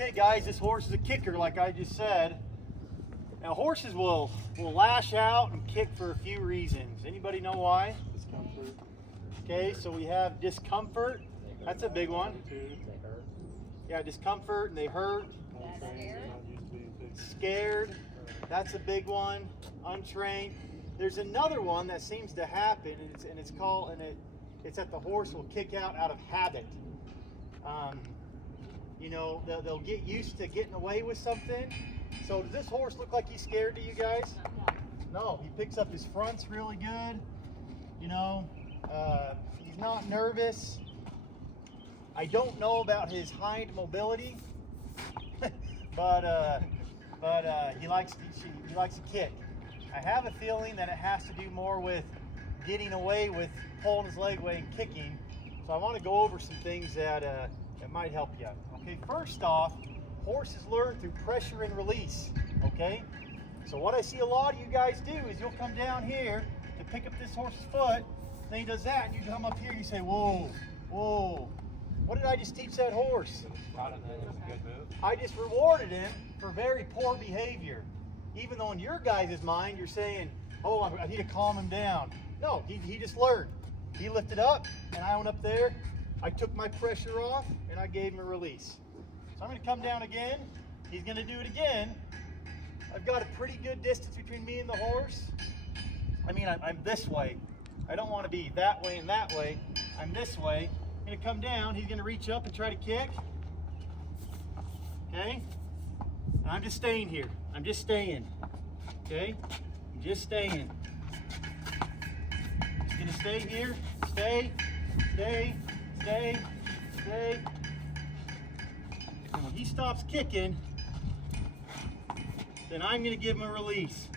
Okay guys, this horse is a kicker like I just said. Now horses will lash out and kick for a few reasons. Anybody know why? Discomfort. Okay, so we have discomfort. That's a big one. Yeah, discomfort and they hurt. Scared. That's a big one. Untrained. There's another one that seems to happen, and it's that the horse will kick out of habit. You know, they'll get used to getting away with something. So does this horse look like he's scared to you guys? No, he picks up his fronts really good. You know, he's not nervous. I don't know about his hind mobility, but he likes to kick. I have a feeling that it has to do more with getting away with pulling his leg away and kicking. So I want to go over some things that might help you. Okay, first off, horses learn through pressure and release. Okay, so what I see a lot of you guys do is you'll come down here to pick up this horse's foot, then he does that, and you come up here and you say, whoa, whoa. What did I just teach that horse? I just rewarded him for very poor behavior. Even though in your guys' mind you're saying, oh, I need to calm him down. No, he just learned. He lifted up and I went up there. I took my pressure off and I gave him a release. So I'm going to come down again. He's going to do it again. I've got a pretty good distance between me and the horse. I mean, I'm this way. I don't want to be that way and that way. I'm this way. I'm going to come down. He's going to reach up and try to kick. Okay? And I'm just staying here. I'm just staying. Okay? I'm just staying. Just going to stay here. Stay. Stay. Stay. Stay. And when he stops kicking, then I'm going to give him a release.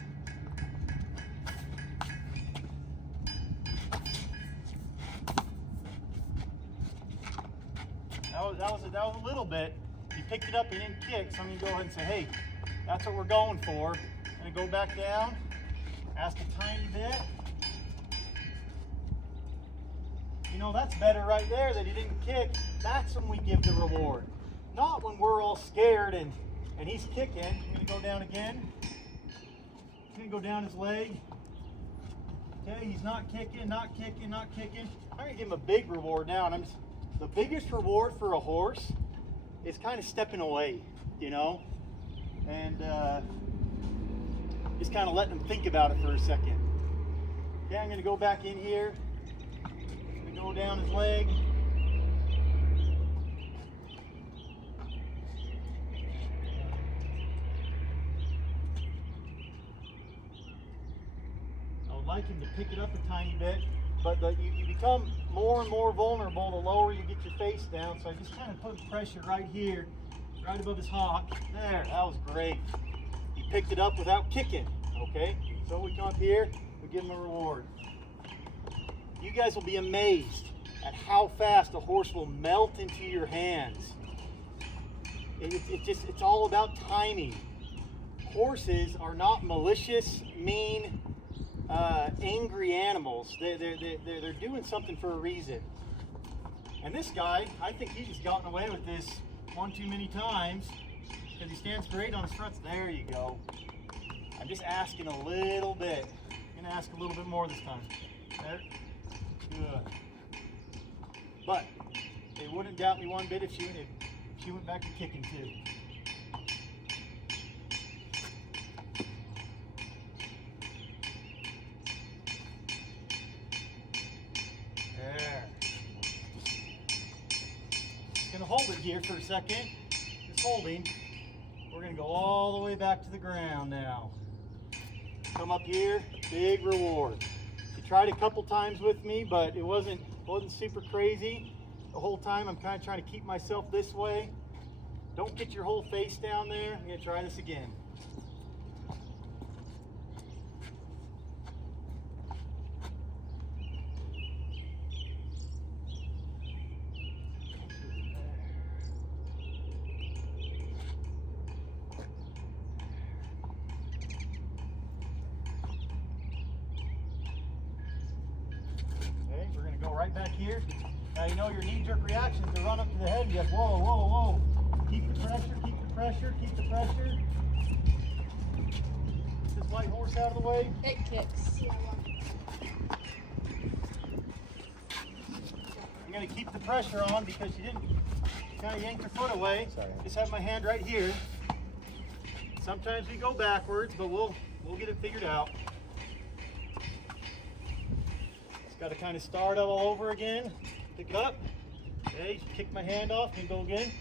That was a little bit. He picked it up, he didn't kick, so I'm going to go ahead and say, hey, that's what we're going for. I'm going to go back down, ask a tiny bit. You know, that's better right there that he didn't kick. That's when we give the reward. Not when we're all scared and he's kicking. I'm going to go down again. He's going to go down his leg. Okay, he's not kicking, not kicking, not kicking. I'm going to give him a big reward now. And the biggest reward for a horse is kind of stepping away, you know, and just kind of letting him think about it for a second. Okay, I'm going to go back in here. I'm going to go down his leg. I would like him to pick it up a tiny bit, but you become more and more vulnerable the lower you get your face down. So I just kind of put pressure right here, right above his hock. There, that was great. He picked it up without kicking, okay? So we come up here, we give him a reward. You guys will be amazed at how fast a horse will melt into your hands. It's all about timing. Horses are not malicious, mean, angry animals. They're doing something for a reason. And this guy, I think he's just gotten away with this one too many times because he stands great on his fronts. There you go. I'm just asking a little bit. I'm gonna ask a little bit more this time. There. Good. But it wouldn't doubt me one bit if she went back to kicking too. There. Just gonna hold it here for a second. Just holding. We're gonna go all the way back to the ground now. Come up here, big reward. He tried a couple times with me, but it wasn't super crazy. The whole time I'm kind of trying to keep myself this way. Don't get your whole face down there. I'm gonna try this again. Right back here. Now you know your knee-jerk reaction is to run up to the head and be like, whoa, whoa, whoa. Keep the pressure, keep the pressure, keep the pressure. Get this white horse out of the way. It kicks. I'm going to keep the pressure on because you didn't kind of yank your foot away. Sorry. Just have my hand right here. Sometimes we go backwards, but we'll get it figured out. Just got to kind of start all over again. Pick it up. Okay, kick my hand off and go again.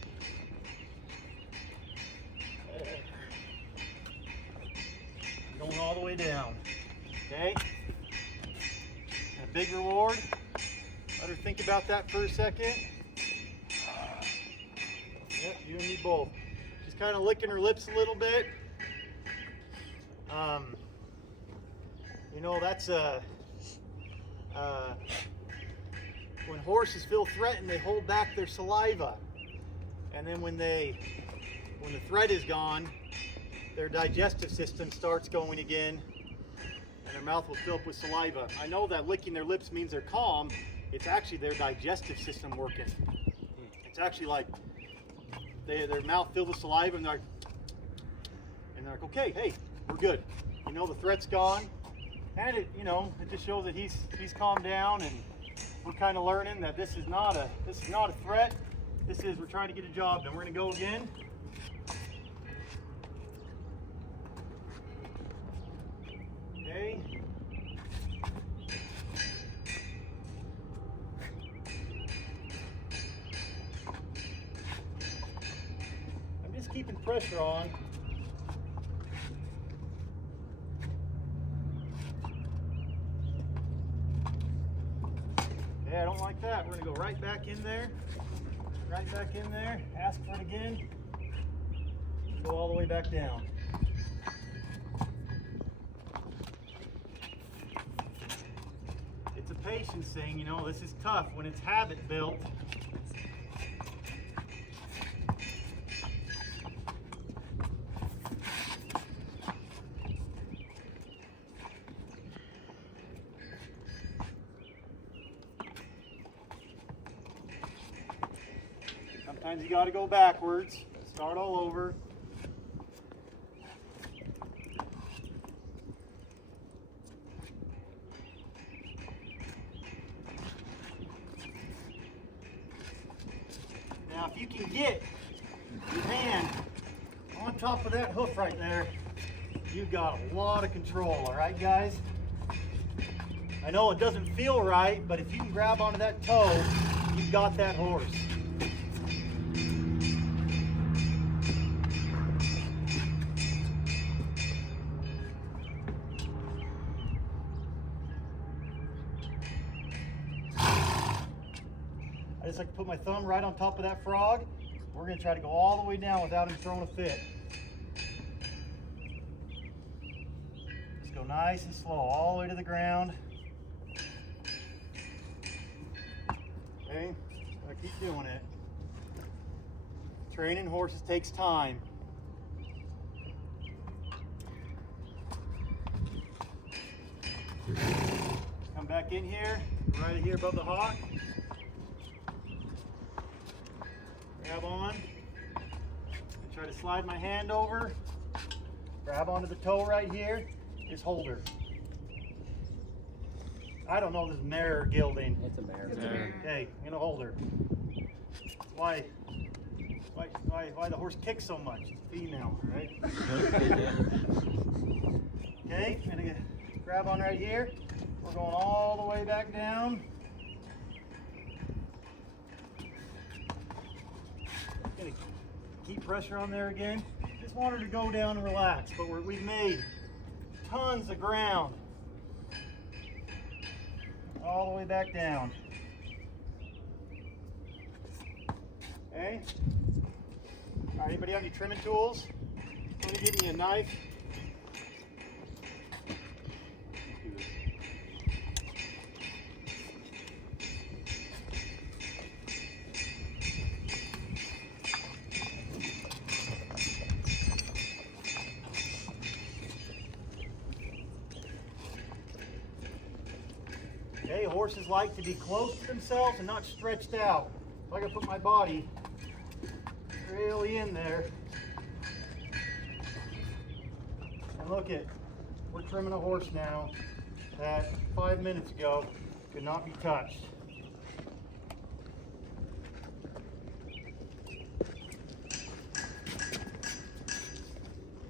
Going all the way down. Okay. And a big reward. Let her think about that for a second. Yep, you and me both. She's kind of licking her lips a little bit. You know, that's when horses feel threatened, they hold back their saliva, and then when the threat is gone, their digestive system starts going again, and their mouth will fill up with saliva. I know that licking their lips means they're calm. It's actually their digestive system working. It's actually like their mouth filled with saliva, and they're like, okay, hey, we're good. You know, the threat's gone, and it just shows that he's calmed down, and we're kind of learning that this is not a threat. We're trying to get a job done. We're gonna go again. Okay. I'm just keeping pressure on. Okay, I don't like that. We're gonna go right back in there. Right back in there. Ask for it again. Go all the way back down. It's a patience thing, you know. This is tough when it's habit built. Sometimes you got to go backwards. Start all over. Now, if you can get your hand on top of that hoof right there, you've got a lot of control, all right, guys? I know it doesn't feel right, but if you can grab onto that toe, you've got that horse. I just like to put my thumb right on top of that frog. We're going to try to go all the way down without him throwing a fit. Just go nice and slow all the way to the ground. Okay, I keep doing it. Training horses takes time. Come back in here, right here above the hock. Grab on, try to slide my hand over, grab onto the toe right here, just hold her. I don't know this MARE gilding. It's a MARE. Okay, I'm gonna hold her. Why the horse kicks so much? It's female, right? Okay, I'm gonna grab on right here. We're going all the way back down. Gonna keep pressure on there again. Just want her to go down and relax, but we've made tons of ground. All the way back down. Okay. All right, anybody have any trimming tools? Want to give me a knife? Okay, horses like to be close to themselves and not stretched out. So I gotta put my body really in there. And look at, we're trimming a horse now that 5 minutes ago could not be touched.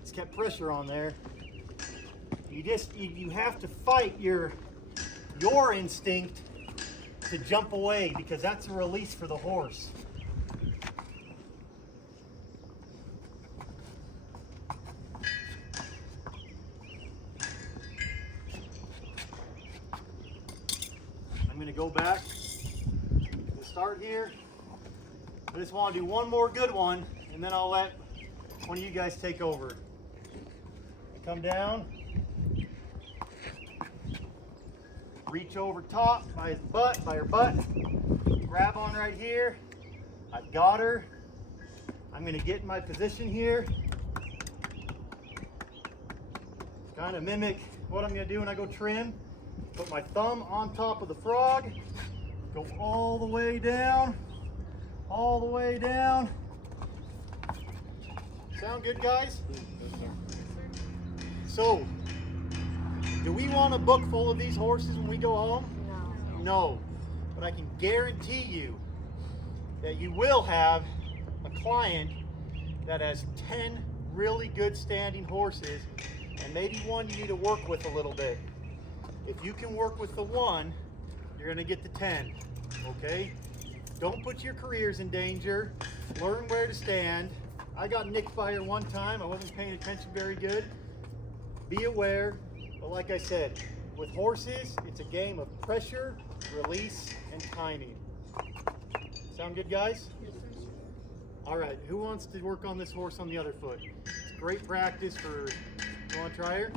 It's kept pressure on there. You have to fight your instinct to jump away, because that's a release for the horse. I'm going to go back to start here. I just want to do one more good one, and then I'll let one of you guys take over. I come down, reach over top by his butt, by her butt, grab on right here. I've got her. I'm going to get in my position here. Kind of mimic what I'm going to do when I go trim. Put my thumb on top of the frog, go all the way down, all the way down. Sound good, guys? So, do we want a book full of these horses when we go home? No. No, but I can guarantee you that you will have a client that has 10 really good standing horses, and maybe one you need to work with a little bit. If you can work with the one, you're going to get the 10, okay? Don't put your careers in danger. Learn where to stand. I got nicked by her one time. I wasn't paying attention very good. Be aware, but like I said, with horses, it's a game of pressure, release, and timing. Sound good, guys? Yes, sir. All right, who wants to work on this horse on the other foot? It's great practice for, you want to try her?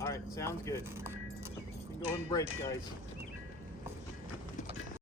All right, sounds good. You can go ahead and break, guys.